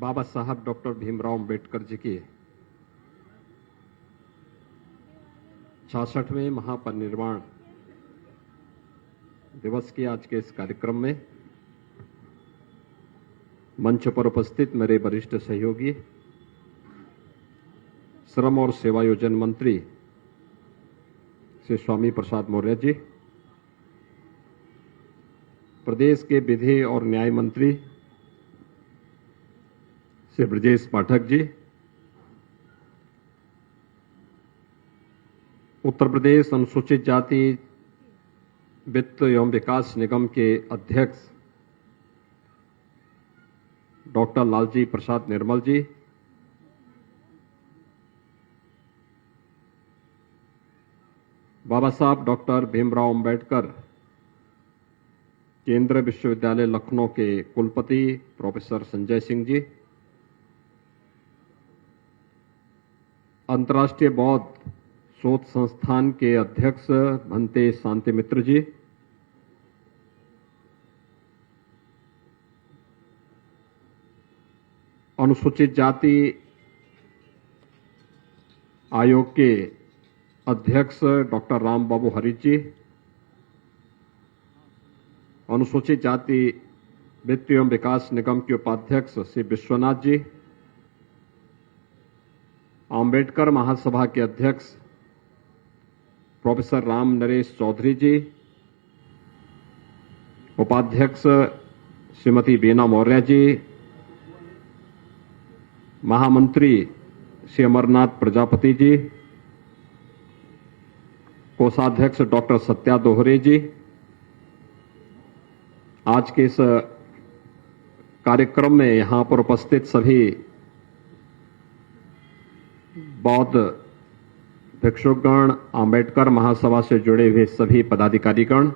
बाबा साहब डॉक्टर भीमराव अंबेडकर जी की 66वें महापरिनिर्वाण दिवस के आज के इस कार्यक्रम में मंच पर उपस्थित मेरे वरिष्ठ सहयोगी, श्रम और सेवायोजन मंत्री श्री स्वामी प्रसाद मौर्य जी, प्रदेश के विधि और न्याय मंत्री श्री ब्रजेश पाठक जी, उत्तर प्रदेश अनुसूचित जाति वित्त एवं विकास निगम के अध्यक्ष डॉक्टर लालजी प्रसाद निर्मल जी, बाबा साहब डॉक्टर भीमराव अंबेडकर केंद्रीय विश्वविद्यालय लखनऊ के कुलपति प्रोफेसर संजय सिंह जी, अंतर्राष्ट्रीय बौद्ध शोध संस्थान के अध्यक्ष भंते शांति मित्र जी, अनुसूचित जाति आयोग के अध्यक्ष डॉक्टर राम बाबू हरीश जी, अनुसूचित जाति वित्त एवं विकास निगम के उपाध्यक्ष श्री विश्वनाथ जी, अंबेडकर महासभा के अध्यक्ष प्रोफेसर राम नरेश चौधरी जी, उपाध्यक्ष श्रीमती बीना मौर्य जी, महामंत्री श्री अमरनाथ प्रजापति जी, कोषाध्यक्ष डॉक्टर सत्या दोहरे जी, आज के इस कार्यक्रम में यहां पर उपस्थित सभी बौद्ध भिक्षुगण, अंबेडकर महासभा से जुड़े हुए सभी पदाधिकारीगण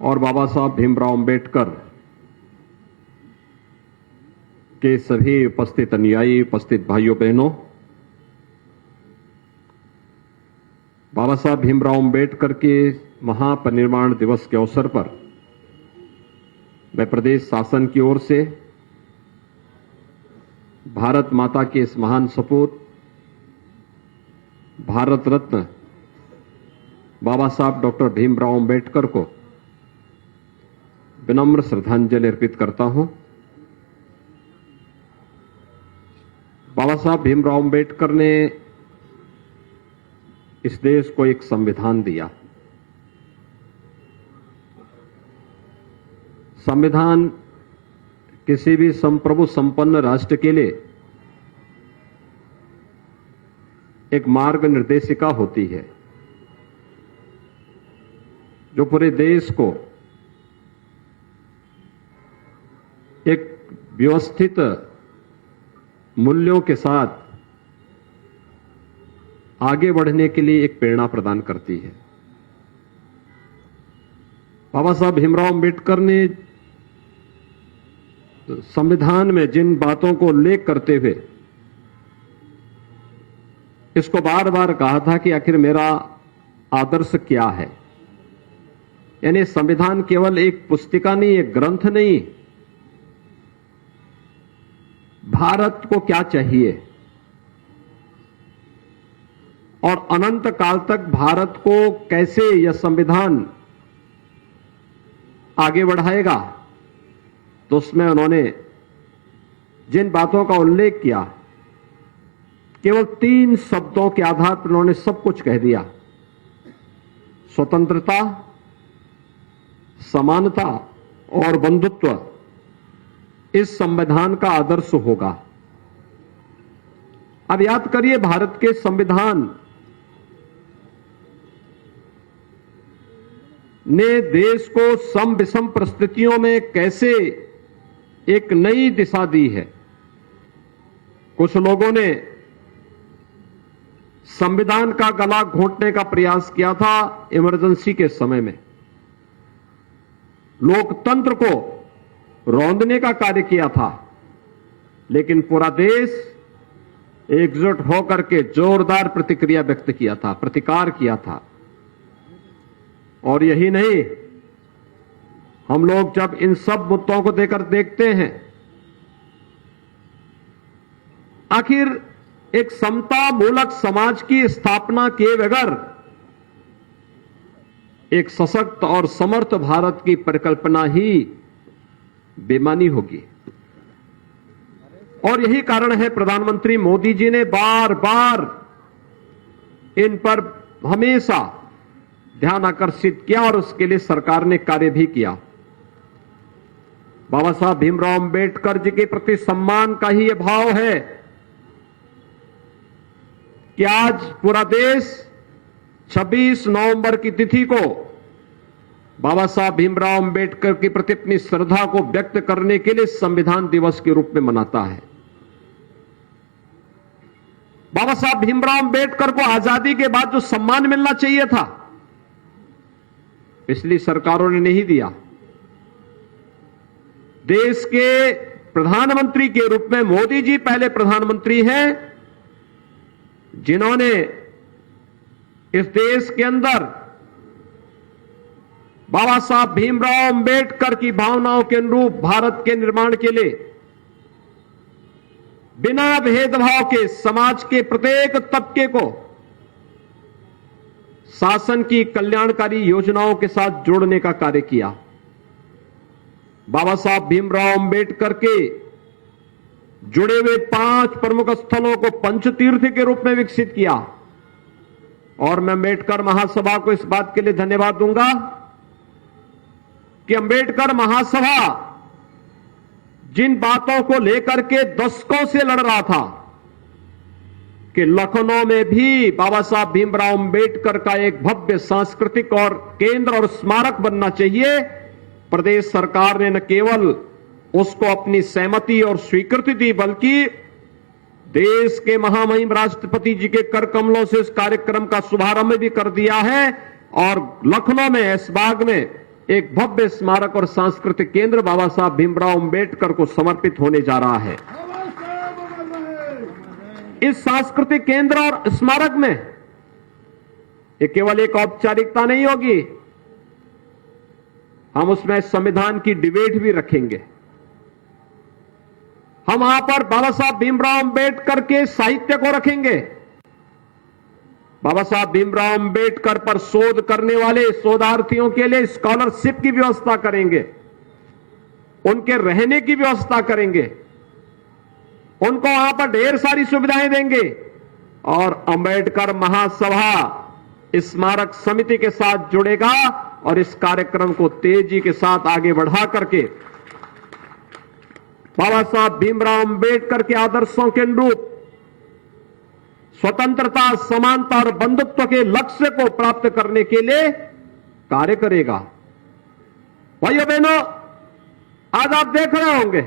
और बाबा साहब भीमराव अंबेडकर के सभी उपस्थित अनुयायी, उपस्थित भाइयों बहनों, बाबा साहब भीमराव अंबेडकर के महापरिनिर्वाण दिवस के अवसर पर मैं प्रदेश शासन की ओर से भारत माता के इस महान सपूत भारत रत्न बाबा साहब डॉक्टर भीमराव अंबेडकर को विनम्र श्रद्धांजलि अर्पित करता हूं। बाबा साहब भीमराव अंबेडकर ने इस देश को एक संविधान दिया। संविधान किसी भी संप्रभु संपन्न राष्ट्र के लिए एक मार्ग निर्देशिका होती है जो पूरे देश को एक व्यवस्थित मूल्यों के साथ आगे बढ़ने के लिए एक प्रेरणा प्रदान करती है। बाबा साहब भीमराव अंबेडकर ने संविधान में जिन बातों को उल्लेख करते हुए इसको बार बार कहा था कि आखिर मेरा आदर्श क्या है, यानी संविधान केवल एक पुस्तिका नहीं, एक ग्रंथ नहीं, भारत को क्या चाहिए और अनंत काल तक भारत को कैसे यह संविधान आगे बढ़ाएगा। तो उसमें उन्होंने जिन बातों का उल्लेख किया, केवल 3 शब्दों के आधार पर उन्होंने सब कुछ कह दिया। स्वतंत्रता, समानता और बंधुत्व इस संविधान का आदर्श होगा। अब याद करिए, भारत के संविधान ने देश को सम विषम परिस्थितियों में कैसे एक नई दिशा दी है। कुछ लोगों ने संविधान का गला घोंटने का प्रयास किया था इमरजेंसी के समय में, लोकतंत्र को रौंदने का कार्य किया था, लेकिन पूरा देश एकजुट होकर के जोरदार प्रतिक्रिया व्यक्त किया था, प्रतिकार किया था। और यही नहीं, हम लोग जब इन सब मुद्दों को देकर देखते हैं, आखिर एक समता मूलक समाज की स्थापना किए बगैर एक सशक्त और समर्थ भारत की परिकल्पना ही बेमानी होगी। और यही कारण है प्रधानमंत्री मोदी जी ने बार बार इन पर हमेशा ध्यान आकर्षित किया और उसके लिए सरकार ने कार्य भी किया। बाबा साहब भीमराव अंबेडकर जी के प्रति सम्मान का ही यह भाव है कि आज पूरा देश 26 नवंबर की तिथि को बाबा साहब भीमराव अंबेडकर के प्रति अपनी श्रद्धा को व्यक्त करने के लिए संविधान दिवस के रूप में मनाता है। बाबा साहब भीमराव अंबेडकर को आजादी के बाद जो सम्मान मिलना चाहिए था, पिछली सरकारों ने नहीं दिया। देश के प्रधानमंत्री के रूप में मोदी जी पहले प्रधानमंत्री हैं जिन्होंने इस देश के अंदर बाबा साहब भीमराव अंबेडकर की भावनाओं के अनुरूप भारत के निर्माण के लिए बिना भेदभाव के समाज के प्रत्येक तबके को शासन की कल्याणकारी योजनाओं के साथ जोड़ने का कार्य किया। बाबा साहब भीमराव अंबेडकर के जुड़े हुए 5 प्रमुख स्थलों को पंचतीर्थ के रूप में विकसित किया। और मैं अंबेडकर महासभा को इस बात के लिए धन्यवाद दूंगा कि अंबेडकर महासभा जिन बातों को लेकर के दशकों से लड़ रहा था कि लखनऊ में भी बाबा साहब भीमराव अंबेडकर का एक भव्य सांस्कृतिक और केंद्र और स्मारक बनना चाहिए, प्रदेश सरकार ने न केवल उसको अपनी सहमति और स्वीकृति दी बल्कि देश के महामहिम राष्ट्रपति जी के कर कमलों से इस कार्यक्रम का शुभारंभ भी कर दिया है। और लखनऊ में ऐशबाग में एक भव्य स्मारक और सांस्कृतिक केंद्र बाबा साहब भीमराव अंबेडकर को समर्पित होने जा रहा है। इस सांस्कृतिक केंद्र और स्मारक में ये केवल एक औपचारिकता नहीं होगी, हम उसमें संविधान की डिबेट भी रखेंगे। हम वहां पर बाबा साहब भीमराव अंबेडकर के साहित्य को रखेंगे। बाबा साहब भीमराव अंबेडकर पर शोध करने वाले शोधार्थियों के लिए स्कॉलरशिप की व्यवस्था करेंगे, उनके रहने की व्यवस्था करेंगे, उनको वहां पर ढेर सारी सुविधाएं देंगे। और अंबेडकर महासभा स्मारक समिति के साथ जुड़ेगा और इस कार्यक्रम को तेजी के साथ आगे बढ़ा करके बाबा साहब भीमराव अंबेडकर के आदर्शों के अनुरूप स्वतंत्रता, समानता और बंधुत्व के लक्ष्य को प्राप्त करने के लिए कार्य करेगा। भाइयों बहनों, आज आप देख रहे होंगे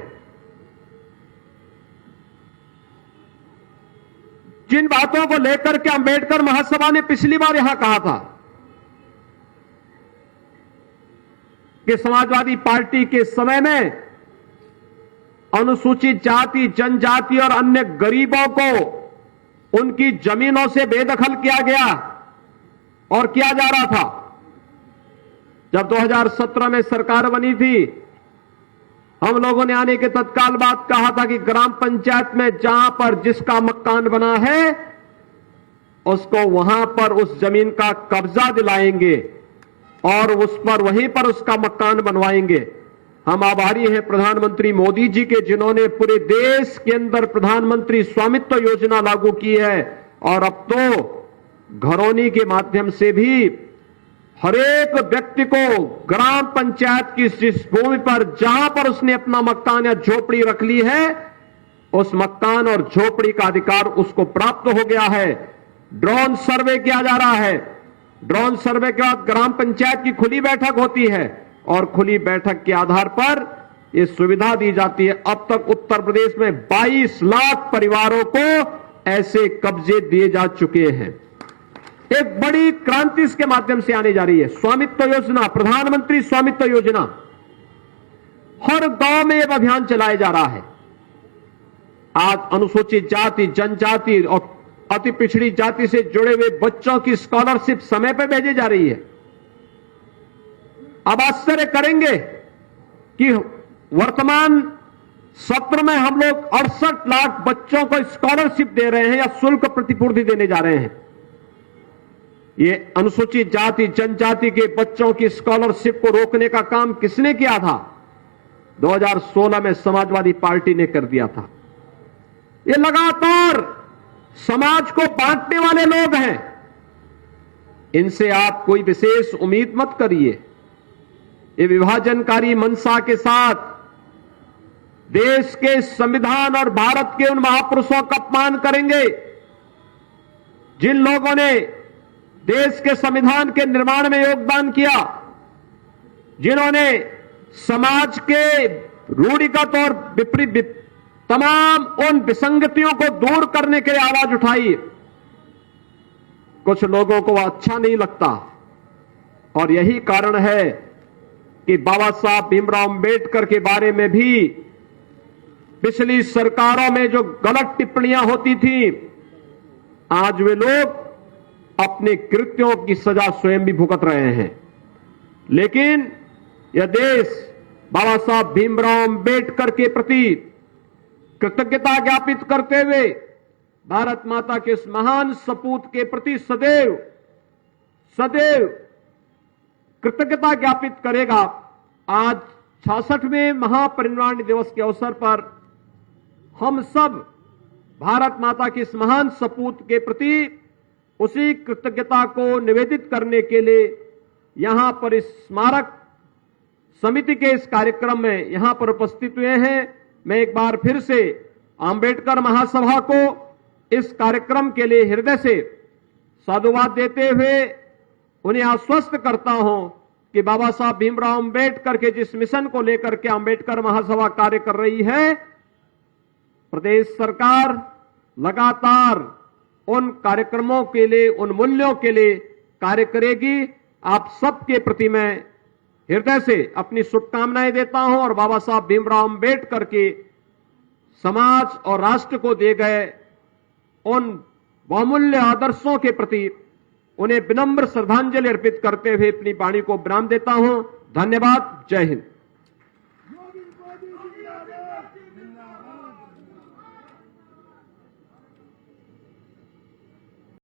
जिन बातों को लेकर के अंबेडकर महासभा ने पिछली बार यहां कहा था कि समाजवादी पार्टी के समय में अनुसूचित जाति, जनजाति और अन्य गरीबों को उनकी जमीनों से बेदखल किया गया और किया जा रहा था। जब 2017 में सरकार बनी थी, हम लोगों ने आने के तत्काल बाद कहा था कि ग्राम पंचायत में जहां पर जिसका मकान बना है उसको वहां पर उस जमीन का कब्जा दिलाएंगे और उस पर वहीं पर उसका मकान बनवाएंगे। हम आभारी हैं प्रधानमंत्री मोदी जी के, जिन्होंने पूरे देश के अंदर प्रधानमंत्री स्वामित्व योजना लागू की है और अब तो घरौनी के माध्यम से भी हर एक व्यक्ति को ग्राम पंचायत की जिस भूमि पर जहां पर उसने अपना मकान या झोपड़ी रख ली है उस मकान और झोपड़ी का अधिकार उसको प्राप्त हो गया है। ड्रोन सर्वे किया जा रहा है। ड्रोन सर्वे के बाद ग्राम पंचायत की खुली बैठक होती है और खुली बैठक के आधार पर यह सुविधा दी जाती है। अब तक उत्तर प्रदेश में 22 लाख परिवारों को ऐसे कब्जे दिए जा चुके हैं। एक बड़ी क्रांति इसके माध्यम से आने जा रही है। स्वामित्व योजना, प्रधानमंत्री स्वामित्व योजना, हर गांव में यह अभियान चलाया जा रहा है। आज अनुसूचित जाति, जनजाति और अति पिछड़ी जाति से जुड़े हुए बच्चों की स्कॉलरशिप समय पर भेजी जा रही है। अब आश्चर्य करेंगे कि वर्तमान सत्र में हम लोग 68 लाख बच्चों को स्कॉलरशिप दे रहे हैं या शुल्क प्रतिपूर्ति देने जा रहे हैं। ये अनुसूचित जाति जनजाति के बच्चों की स्कॉलरशिप को रोकने का काम किसने किया था? 2016 में समाजवादी पार्टी ने कर दिया था। ये लगातार समाज को बांटने वाले लोग हैं, इनसे आप कोई विशेष उम्मीद मत करिए। ये विभाजनकारी मंशा के साथ देश के संविधान और भारत के उन महापुरुषों का अपमान करेंगे जिन लोगों ने देश के संविधान के निर्माण में योगदान किया, जिन्होंने समाज के रूढ़िगत और विपरीत तमाम उन विसंगतियों को दूर करने के लिए आवाज उठाई। कुछ लोगों को अच्छा नहीं लगता और यही कारण है कि बाबा साहब भीमराव अंबेडकर के बारे में भी पिछली सरकारों में जो गलत टिप्पणियां होती थी, आज वे लोग अपने कृत्यों की सजा स्वयं भी भुगत रहे हैं। लेकिन यह देश बाबा साहब भीमराव अंबेडकर के प्रति कृतज्ञता ज्ञापित करते हुए भारत माता के इस महान सपूत के प्रति सदैव सदैव कृतज्ञता ज्ञापित करेगा। आज 66वें महापरिनिर्वाण दिवस के अवसर पर हम सब भारत माता की इस महान सपूत के प्रति उसी कृतज्ञता को निवेदित करने के लिए यहां पर इस स्मारक समिति के इस कार्यक्रम में यहां पर उपस्थित हुए हैं। मैं एक बार फिर से अंबेडकर महासभा को इस कार्यक्रम के लिए हृदय से साधुवाद देते हुए उन्हें आश्वस्त करता हूं कि बाबा साहब भीमराव अंबेडकर के जिस मिशन को लेकर के अंबेडकर महासभा कार्य कर रही है, प्रदेश सरकार लगातार उन कार्यक्रमों के लिए, उन मूल्यों के लिए कार्य करेगी। आप सबके प्रति मैं हृदय से अपनी शुभकामनाएं देता हूं और बाबा साहब भीमराव अंबेडकर के समाज और राष्ट्र को दिए गए उन बहुमूल्य आदर्शों के प्रति उन्हें विनम्र श्रद्धांजलि अर्पित करते हुए अपनी वाणी को विराम देता हूं। धन्यवाद। जय हिंद।